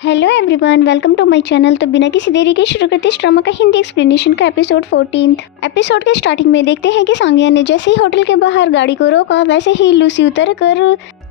Hello everyone, welcome to my channel. तो बिना किसी देरी के शुरू करते इस ड्रामा का हिंदी एक्सप्लेनेशन का एपिसोड 14। एपिसोड के स्टार्टिंग में देखते हैं कि सांगिया ने जैसे ही होटल के बाहर गाड़ी को रोका वैसे ही लूसी उतर कर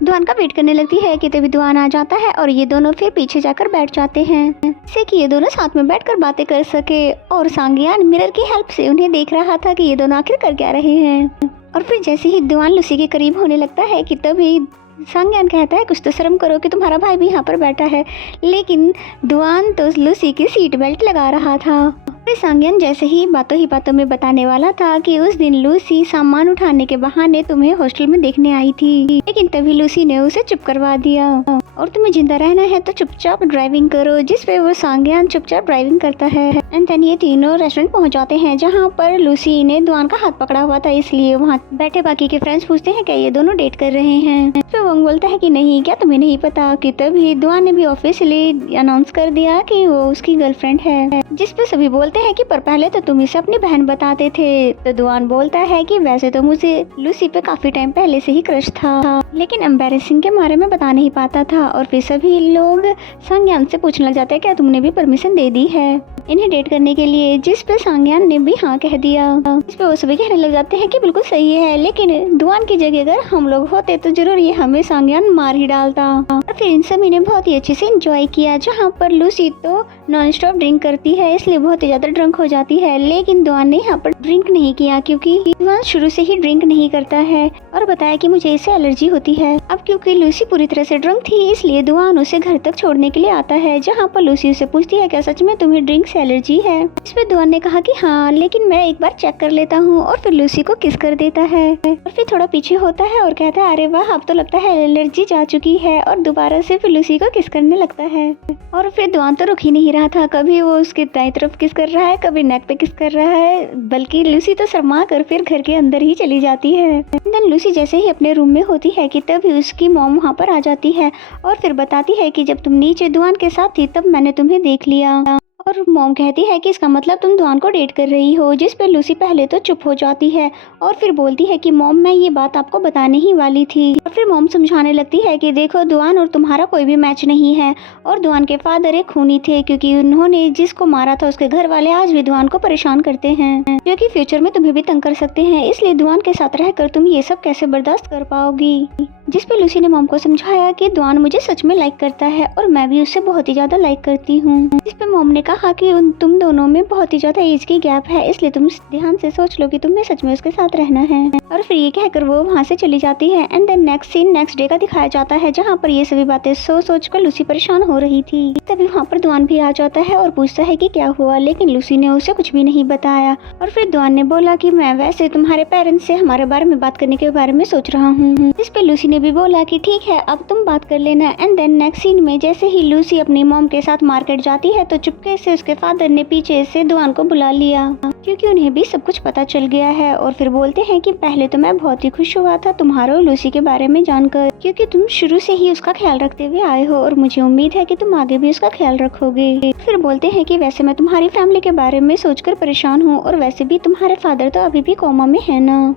दुआन का वेट करने लगती है कि तभी दुआन आ जाता है और ये दोनों फिर पीछे जाकर बैठ जाते हैं जिससे कि ये दोनों साथ में बैठकर बातें कर सके। और सांगियान मिरर की हेल्प से उन्हें देख रहा था कि ये दोनों आखिर कर क्या रहे हैं। और फिर जैसे ही दुआन लूसी के करीब होने लगता है कि तभी सांगियान कहता है कुछ तो शर्म करो कि तुम्हारा भाई भी यहाँ पर बैठा है, लेकिन दुआन तो लूसी की सीट बेल्ट लगा रहा था। फिर सांगियान जैसे ही बातों में बताने वाला था कि उस दिन लूसी सामान उठाने के बहाने तुम्हें हॉस्टल में देखने आई थी, लेकिन तभी लूसी ने उसे चुप करवा दिया और तुम्हें जिंदा रहना है तो चुपचाप ड्राइविंग करो, जिस पे वो सांगियान चुपचाप ड्राइविंग करता है। एंड देन ये तीनों रेस्टोरेंट पहुंच जाते हैं जहाँ पर लूसी ने दुआन का हाथ पकड़ा हुआ था, इसलिए वहाँ बैठे बाकी के फ्रेंड्स पूछते हैं क्या ये दोनों डेट कर रहे हैं। फिर वो बोलता है कि नहीं, क्या तुम्हें नहीं पता। कि तभी दुआन ने भी ऑफिशियली अनाउंस कर दिया कि वो उसकी गर्लफ्रेंड है, जिस पे सभी बोलते हैं कि पर पहले तो तुम इसे अपनी बहन बताते थे। तो दुआन बोलता है कि वैसे तो मुझे लूसी पे काफी टाइम पहले से ही क्रश था, लेकिन एम्बैरेसिंग के मारे में बता नहीं पाता था। और फिर सभी लोग सांगियान से पूछने लग जाते हैं क्या तुमने भी परमिशन दे दी है इन्हें डेट करने के लिए, जिस पे सांगियान ने भी हाँ कह दिया। इस पे वो सभी कहने लग जाते हैं कि बिल्कुल सही है, लेकिन दुआन की जगह अगर हम लोग होते तो जरूर ये हमें सांगियान मार ही डालता। और फिर इन सभी ने बहुत ही अच्छे से एंजॉय किया, जहाँ पर लूसी तो नॉन स्टॉप ड्रिंक करती है इसलिए बहुत ही ज्यादा ड्रंक हो जाती है, लेकिन दुआन ने यहाँ पर ड्रिंक नहीं किया क्योंकि दुआन शुरू से ही ड्रिंक नहीं करता है और बताया कि मुझे इससे एलर्जी होती है। अब क्योंकि लूसी पूरी तरह से ड्रंक थी इसलिए दुआन उसे घर तक छोड़ने के लिए आता है, जहाँ पर लूसी उसे पूछती है क्या सच में तुम्हें ड्रिंक से एलर्जी है। इस पे दुआन ने कहा कि हाँ, लेकिन मैं एक बार चेक कर लेता हूँ। और फिर लूसी को किस कर देता है और फिर थोड़ा पीछे होता है और कहता है अरे वाह, अब तो लगता है एलर्जी जा चुकी है, और दोबारा से फिर लूसी को किस करने लगता है। और फिर दुआन तो रुक ही नहीं रहा था, कभी वो उसकी दाईं तरफ किस कर रहा है, कभी नेक पे किस कर रहा है, बल्कि लूसी तो शर्मा कर फिर घर के अंदर ही चली जाती है। देन लूसी जैसे ही अपने रूम में होती है कि तभी उसकी मॉम वहाँ पर आ जाती है और फिर बताती है कि जब तुम नीचे दुआन के साथ थी तब मैंने तुम्हें देख लिया। और मॉम कहती है कि इसका मतलब तुम दुआन को डेट कर रही हो, जिस पे लूसी पहले तो चुप हो जाती है और फिर बोलती है कि मॉम मैं ये बात आपको बताने ही वाली थी। और फिर मॉम समझाने लगती है कि देखो दुआन और तुम्हारा कोई भी मैच नहीं है, और दुआन के फादर एक खूनी थे क्योंकि उन्होंने जिसको मारा था उसके घर वाले आज भी दुआन को परेशान करते हैं क्योंकि फ्यूचर में तुम्हें भी तंग कर सकते हैं, इसलिए दुआन के साथ रहकर तुम ये सब कैसे बर्दाश्त कर पाओगी। जिस पे लूसी ने मॉम को समझाया कि दुआन मुझे सच में लाइक करता है और मैं भी उससे बहुत ही ज्यादा लाइक करती हूँ। जिस पे मॉम ने कहा कि तुम दोनों में बहुत ही ज्यादा एज की गैप है, इसलिए तुम ध्यान से सोच लो कि तुम्हें सच में उसके साथ रहना है। और फिर ये कहकर वो वहाँ से चली जाती है। And then next scene next day का दिखाया जाता है, जहाँ पर ये सभी बातें सोच कर लूसी परेशान हो रही थी। तभी वहाँ पर दुआन भी आ जाता है और पूछता है कि क्या हुआ, लेकिन लूसी ने उसे कुछ भी नहीं बताया। और फिर दुआन ने बोला कि मैं वैसे तुम्हारे पेरेंट्स से हमारे बारे में बात करने के बारे में सोच रहा हूँ। इस पे लूसी ने भी बोला कि ठीक है, अब तुम बात कर लेना। एंड देन नेक्स्ट सीन में जैसे ही लूसी अपनी मॉम के साथ मार्केट जाती है तो चुपके से उसके फादर ने पीछे से दुआन को बुला लिया क्योंकि उन्हें भी सब कुछ पता चल गया है। और फिर बोलते हैं कि पहले तो मैं बहुत ही खुश हुआ था तुम्हारे और लूसी के बारे में जानकर, क्योंकि तुम शुरू से ही उसका ख्याल रखते हुए आए हो और मुझे उम्मीद है कि तुम आगे भी उसका ख्याल रखोगे। फिर बोलते हैं कि वैसे मैं तुम्हारी फैमिली के बारे में सोचकर परेशान हूँ, और वैसे भी तुम्हारे फादर तो अभी भी कोमा में है ना।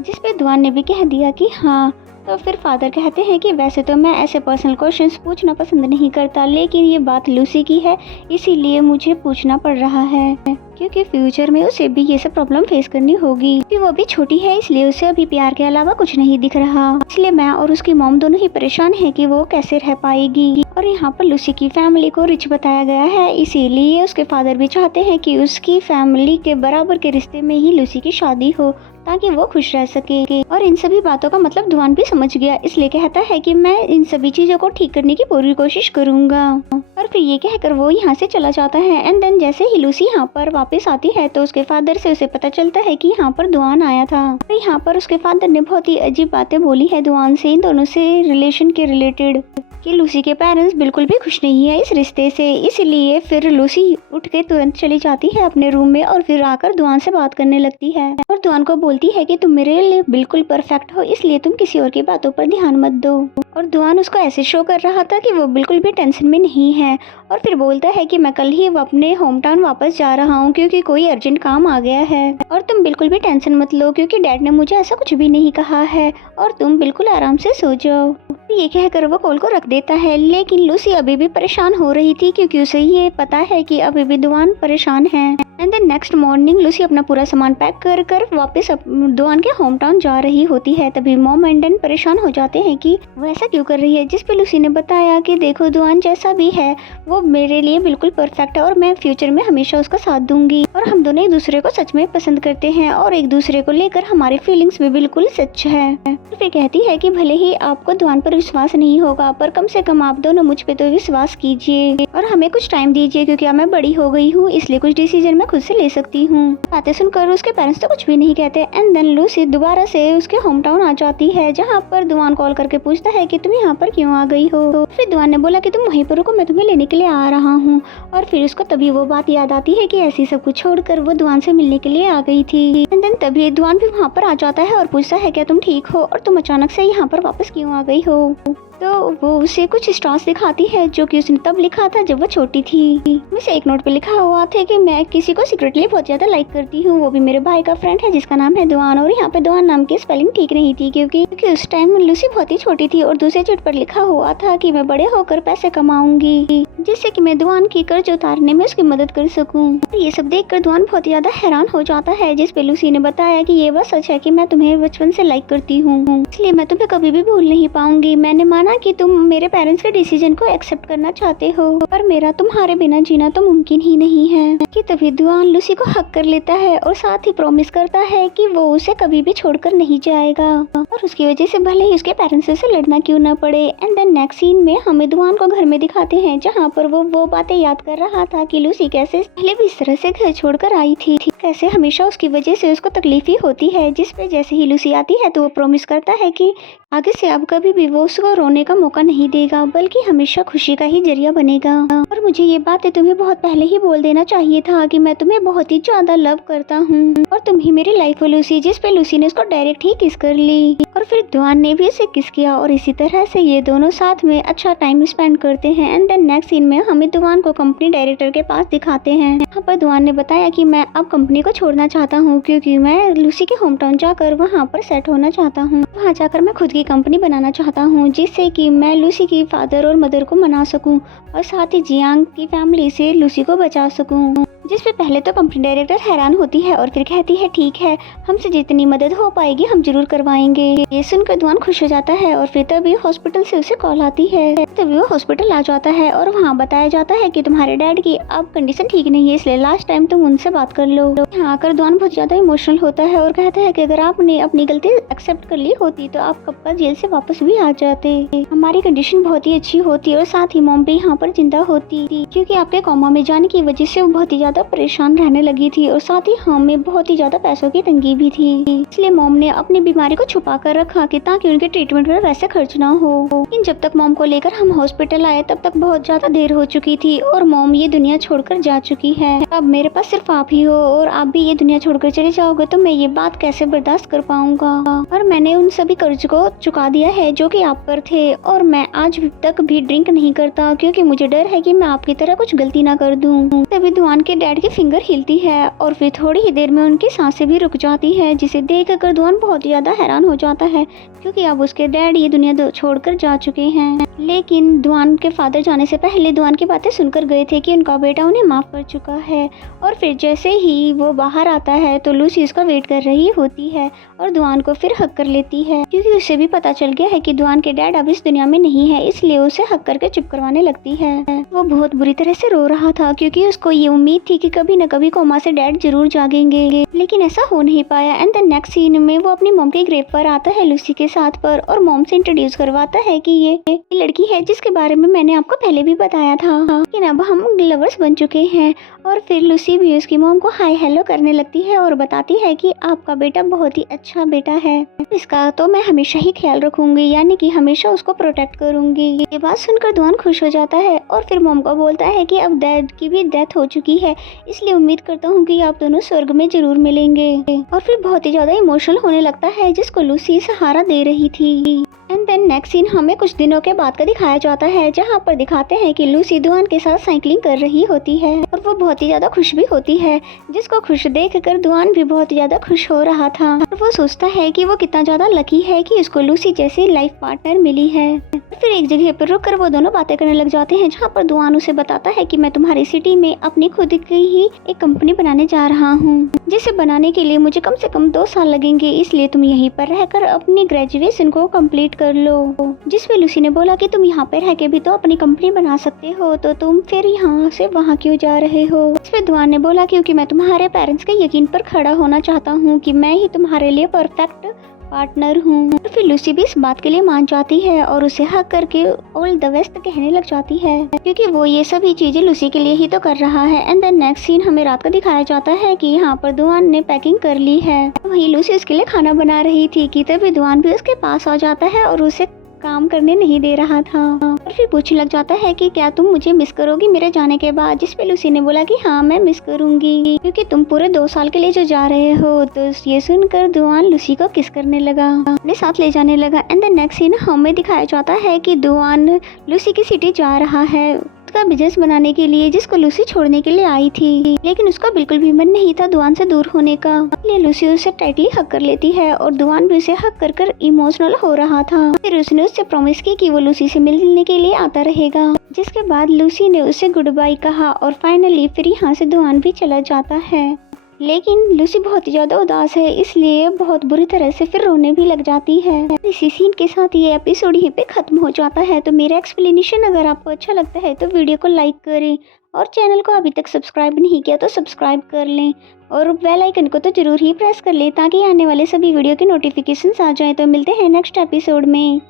जिस पे दुआन ने भी कह दिया कि हाँ। तो फिर फादर कहते हैं कि वैसे तो मैं ऐसे पर्सनल क्वेश्चंस पूछना पसंद नहीं करता, लेकिन ये बात लूसी की है इसीलिए मुझे पूछना पड़ रहा है, क्योंकि फ्यूचर में उसे भी ये सब प्रॉब्लम फेस करनी होगी। क्योंकि वो भी छोटी है इसलिए उसे अभी प्यार के अलावा कुछ नहीं दिख रहा, इसलिए मैं और उसकी मॉम दोनों ही परेशान है कि वो कैसे रह पाएगी। और यहाँ पर लूसी की फैमिली को रिच बताया गया है, इसीलिए उसके फादर भी चाहते हैं कि उसकी फैमिली के बराबर के रिश्ते में ही लूसी की शादी हो ताकि वो खुश रह सके। और इन सभी बातों का मतलब दुआन भी समझ गया, इसलिए कहता है कि मैं इन सभी चीजों को ठीक करने की पूरी कोशिश करूंगा। और फिर ये कहकर वो यहाँ से चला जाता है। एंड देन जैसे ही लूसी यहाँ पर वापस आती है तो उसके फादर से उसे पता चलता है कि यहाँ पर दुआन आया था। तो यहाँ पर उसके फादर ने बहुत ही अजीब बातें बोली है दुआन से, इन दोनों से रिलेशन के रिलेटेड, कि लूसी के पेरेंट्स बिल्कुल भी खुश नहीं है इस रिश्ते से। इसलिए फिर लूसी उठ के तुरंत चली जाती है अपने रूम में और फिर आकर दुआन से बात करने लगती है और दुआन को बोलती है कि तुम मेरे लिए बिल्कुल परफेक्ट हो, इसलिए तुम किसी और की बातों पर ध्यान मत दो। और दुआन उसको ऐसे शो कर रहा था कि वो बिल्कुल भी टेंशन में नहीं है। और फिर बोलता है कि मैं कल ही अपने होम टाउन वापस जा रहा हूँ क्योंकि कोई अर्जेंट काम आ गया है, और तुम बिल्कुल भी टेंशन मत लो क्योंकि डैड ने मुझे ऐसा कुछ भी नहीं कहा है, और तुम बिल्कुल आराम से सो जाओ। ये कहकर वो कॉल को रख देता है, लेकिन लूसी अभी भी परेशान हो रही थी क्योंकि उसे ये पता है कि अभी भी दुआन परेशान है। And then next morning Lucy अपना पूरा सामान पैक कर कर वापस दुआन के होम टाउन जा रही होती है। तभी मॉम एंड डैड परेशान हो जाते हैं कि वो ऐसा क्यों कर रही है, जिस पे लूसी ने बताया कि देखो दुआन जैसा भी है वो मेरे लिए बिल्कुल परफेक्ट है और मैं फ्यूचर में हमेशा उसका साथ दूंगी और हम दोनों एक दूसरे को सच में पसंद करते हैं और एक दूसरे को लेकर हमारी फीलिंग्स भी बिल्कुल सच है। फिर कहती है कि भले ही आपको दुआन पर विश्वास नहीं होगा पर कम से कम आप दोनों मुझ पे तो विश्वास कीजिए और हमें कुछ टाइम दीजिए क्योंकि अब मैं बड़ी हो गई हूँ, इसलिए कुछ डिसीजन मैं खुद से ले सकती हूँ। बातें सुनकर उसके पेरेंट्स तो कुछ भी नहीं कहते। एंड देन लूसी दोबारा से उसके होम टाउन आ जाती है, जहाँ पर दुआन कॉल करके पूछता है कि तुम यहाँ पर क्यों आ गई हो। फिर दुआन ने बोला कि तुम वहीं पर रुको, मैं तुम्हें लेने के लिए आ रहा हूँ। और फिर उसको तभी वो बात याद आती है कि ऐसी सब कुछ छोड़कर वो दुआन से मिलने के लिए आ गई थी। एंड देन तभी दुआन भी वहाँ पर आ जाता है और पूछता है क्या तुम ठीक हो और तुम अचानक से यहाँ पर वापस क्यों आ गई हो। तो वो उसे कुछ स्टार्स दिखाती है जो कि उसने तब लिखा था जब वो छोटी थी। वैसे एक नोट पे लिखा हुआ था कि मैं किसी को सीक्रेटली बहुत ज्यादा लाइक करती हूँ, वो भी मेरे भाई का फ्रेंड है जिसका नाम है दुआन। और यहाँ पे दुआन नाम की स्पेलिंग ठीक नहीं थी क्योंकि उस टाइम लूसी बहुत ही छोटी थी। और दूसरे चिट पर लिखा हुआ था कि मैं बड़े होकर पैसे कमाऊंगी जिससे कि मैं दुआन की कर्ज उतारने में उसकी मदद कर सकूं। ये सब देखकर दुआन बहुत ज्यादा हैरान हो जाता है, जिस पे लूसी ने बताया कि ये बात सच है कि मैं तुम्हें बचपन से लाइक करती हूँ, इसलिए मैं तुम्हें कभी भी भूल नहीं पाऊंगी। मैंने माना कि तुम मेरे पेरेंट्स के डिसीजन को एक्सेप्ट करना चाहते हो पर मेरा तुम्हारे बिना जीना तो मुमकिन ही नहीं है। कि तभी दुआन लूसी को हक कर लेता है और साथ ही प्रॉमिस करता है कि वो उसे कभी भी छोड़कर नहीं जाएगा और उसकी वजह से भले ही उसके पेरेंट्स से लड़ना क्यों न पड़े। एंड देन नेक्स्ट सीन में हमें दुआन को घर में दिखाते हैं, जहाँ पर वो बातें याद कर रहा था कि लूसी कैसे पहले भी इस तरह से घर छोड़कर आई थी, कैसे हमेशा उसकी वजह से उसको तकलीफ ही होती है। जिस पे जैसे ही लूसी आती है तो वो प्रॉमिस करता है कि आगे से अब कभी भी वो उसको रोने का मौका नहीं देगा बल्कि हमेशा खुशी का ही जरिया बनेगा। और मुझे ये बातें तुम्हें बहुत पहले ही बोल देना चाहिए था कि मैं तुम्हें बहुत ही ज्यादा लव करता हूँ और तुम ही मेरी लाइफ हो लूसी। जिस पे लूसी ने उसको डायरेक्ट ही किस कर ली और फिर दुआन ने भी उसे किस किया और इसी तरह से ये दोनों साथ में अच्छा टाइम स्पेंड करते हैं। एंड देन नेक्स्ट सीन में हमें दुआन को कंपनी डायरेक्टर के पास दिखाते हैं। यहाँ पर दुआन ने बताया कि मैं अब कंपनी को छोड़ना चाहता हूँ क्योंकि मैं लूसी के होम टाउन जाकर वहाँ पर सेट होना चाहता हूँ। वहाँ जाकर मैं खुद की कंपनी बनाना चाहता हूँ जिससे कि मैं लूसी की फादर और मदर को मना सकूं और साथ ही जियांग की फैमिली से लूसी को बचा सकूं। जिस पे पहले तो कंपनी डायरेक्टर हैरान होती है और फिर कहती है ठीक है, हमसे जितनी मदद हो पाएगी हम जरूर करवाएंगे। ये सुनकर दुआन खुश हो जाता है और फिर तभी हॉस्पिटल से उसे कॉल आती है। तभी वो हॉस्पिटल आ जाता है और वहाँ बताया जाता है कि तुम्हारे डैड की अब कंडीशन ठीक नहीं है, इसलिए लास्ट टाइम तुम उनसे बात कर लो। यहाँ आकर दुआन बहुत ज्यादा इमोशनल होता है और कहता है कि अगर आपने अपनी गलती एक्सेप्ट कर ली होती तो आप कब का जेल से वापस भी आ जाते, हमारी कंडीशन बहुत ही अच्छी होती और साथ ही मॉम भी यहाँ पर जिंदा होती क्योंकि आपके कोमा में जाने की वजह से वो बहुत ही ज्यादा परेशान रहने लगी थी और साथ ही हमें बहुत ही ज्यादा पैसों की तंगी भी थी, इसलिए मॉम ने अपनी बीमारी को छुपा कर रखा कि ताकि उनके ट्रीटमेंट पर वैसे खर्च ना हो। लेकिन जब तक मॉम को लेकर हम हॉस्पिटल आए तब तक बहुत ज्यादा देर हो चुकी थी और मॉम ये दुनिया छोड़कर जा चुकी है। अब मेरे पास सिर्फ आप ही हो और आप भी ये दुनिया छोड़कर चले जाओगे तो मैं ये बात कैसे बर्दाश्त कर पाऊंगा। और मैंने उन सभी कर्ज को चुका दिया है जो कि आप पर थे और मैं आज तक भी ड्रिंक नहीं करता क्योंकि मुझे डर है कि मैं आपकी तरह कुछ गलती ना कर दूं। तभी दुआन के डैड की फिंगर हिलती है और फिर थोड़ी ही देर में उनकी सांसें भी रुक जाती है, जिसे देख कर दुआन बहुत ज्यादा हैरान हो जाता है क्योंकि अब उसके डैड ये दुनिया छोड़कर जा चुके हैं। लेकिन दुआन के फादर जाने से पहले दुआन की बातें सुनकर गए थे कि उनका बेटा उन्हें माफ कर चुका है। और फिर जैसे ही वो बाहर आता है तो लूसी उसका वेट कर रही होती है और दुआन को फिर हक कर लेती है क्योंकि उसे भी पता चल गया है कि दुआन के डैड अब इस दुनिया में नहीं है, इसलिए उसे हक करके चुप करवाने लगती है। वो बहुत बुरी तरह से रो रहा था क्योंकि उसको ये उम्मीद थी कि कभी न कभी कोमा से डैड जरूर जागेंगे, लेकिन ऐसा हो नहीं पाया। एंड द नेक्स्ट सीन में वो अपनी मॉम के ग्रेव पर आता है लूसी के साथ पर और मॉम से इंट्रोड्यूस करवाता है कि ये लड़की है जिसके बारे में मैंने आपको पहले भी बताया था, लेकिन अब हम लवर्स बन चुके हैं। और फिर लूसी भी उसकी मॉम को हाय हेलो करने लगती है और बताती है कि आपका बेटा बहुत ही अच्छा बेटा है, इसका तो मैं हमेशा ही ख्याल रखूंगी, यानी कि हमेशा उसको प्रोटेक्ट करूंगी। ये बात सुनकर दुआन खुश हो जाता है और फिर मॉम को बोलता है कि अब डैड की भी डेथ हो चुकी है, इसलिए उम्मीद करता हूँ कि आप दोनों स्वर्ग में जरूर मिलेंगे। और फिर बहुत ही ज्यादा इमोशनल होने लगता है जिसको लूसी सहारा दे रही थी। एंड देन नेक्स्ट सीन हमें कुछ दिनों के बाद का दिखाया जाता है, जहाँ पर दिखाते हैं कि लूसी दुआन के साथ साइकिलिंग कर रही होती है और वो बहुत ही ज्यादा खुश भी होती है, जिसको खुश देखकर दुआन भी बहुत ज्यादा खुश हो रहा था और वो सोचता है कि वो कितना ज्यादा लकी है कि उसको लूसी जैसी लाइफ पार्टनर मिली है। फिर एक जगह पर रुककर वो दोनों बातें करने लग जाते हैं, जहाँ पर दुआन उसे बताता है कि मैं तुम्हारी सिटी में अपनी खुद की ही एक कंपनी बनाने जा रहा हूँ, जिसे बनाने के लिए मुझे कम से कम 2 साल लगेंगे, इसलिए तुम यहीं पर रहकर अपनी ग्रेजुएशन को कंप्लीट कर लो। जिसमें लूसी ने बोला कि तुम यहाँ पर रह के भी तो अपनी कंपनी बना सकते हो, तो तुम फिर यहाँ से वहाँ क्यों जा रहे हो। इसमें दुआन ने बोला क्योंकि मैं तुम्हारे पेरेंट्स के यकीन पर खड़ा होना चाहता हूँ कि मैं ही तुम्हारे लिए परफेक्ट पार्टनर हूँ। फिर लूसी भी इस बात के लिए मान जाती है और उसे हक करके ऑल द बेस्ट कहने लग जाती है, क्योंकि वो ये सभी चीजें लूसी के लिए ही तो कर रहा है। एंड देन नेक्स्ट सीन हमें रात का दिखाया जाता है कि यहाँ पर दुआन ने पैकिंग कर ली है, वहीं लूसी उसके लिए खाना बना रही थी कि तभी दुआन भी उसके पास आ जाता है और उसे काम करने नहीं दे रहा था और फिर पूछने लग जाता है कि क्या तुम मुझे मिस करोगी मेरे जाने के बाद। जिसपे लूसी ने बोला कि हाँ मैं मिस करूंगी, क्योंकि तुम पूरे 2 साल के लिए जो जा रहे हो। तो ये सुनकर दुआन लूसी को किस करने लगा, अपने साथ ले जाने लगा। एंड द नेक्स्ट सीन हमें दिखाया जाता है कि दुआन लूसी की सिटी जा रहा है उसका बिजनेस बनाने के लिए, जिसको लूसी छोड़ने के लिए आई थी, लेकिन उसका बिल्कुल भी मन नहीं था दुआन से दूर होने का। इसलिए लूसी उसे टाइटली हक कर लेती है और दुआन भी उसे हक कर कर इमोशनल हो रहा था। फिर उसने उससे प्रॉमिस की कि वो लूसी से मिलने के लिए आता रहेगा, जिसके बाद लूसी ने उसे गुड बाय कहा और फाइनली फिर यहाँ से दुआन भी चला जाता है। लेकिन लूसी बहुत ही ज्यादा उदास है, इसलिए बहुत बुरी तरह से फिर रोने भी लग जाती है। इसी सीन के साथ ये एपिसोड यहीं पे खत्म हो जाता है। तो मेरा एक्सप्लेनेशन अगर आपको अच्छा लगता है तो वीडियो को लाइक करें और चैनल को अभी तक सब्सक्राइब नहीं किया तो सब्सक्राइब कर लें और बेल आइकन को तो जरूर ही प्रेस कर लें ताकि आने वाले सभी वीडियो के नोटिफिकेशंस आ जाएं। तो मिलते हैं नेक्स्ट एपिसोड में।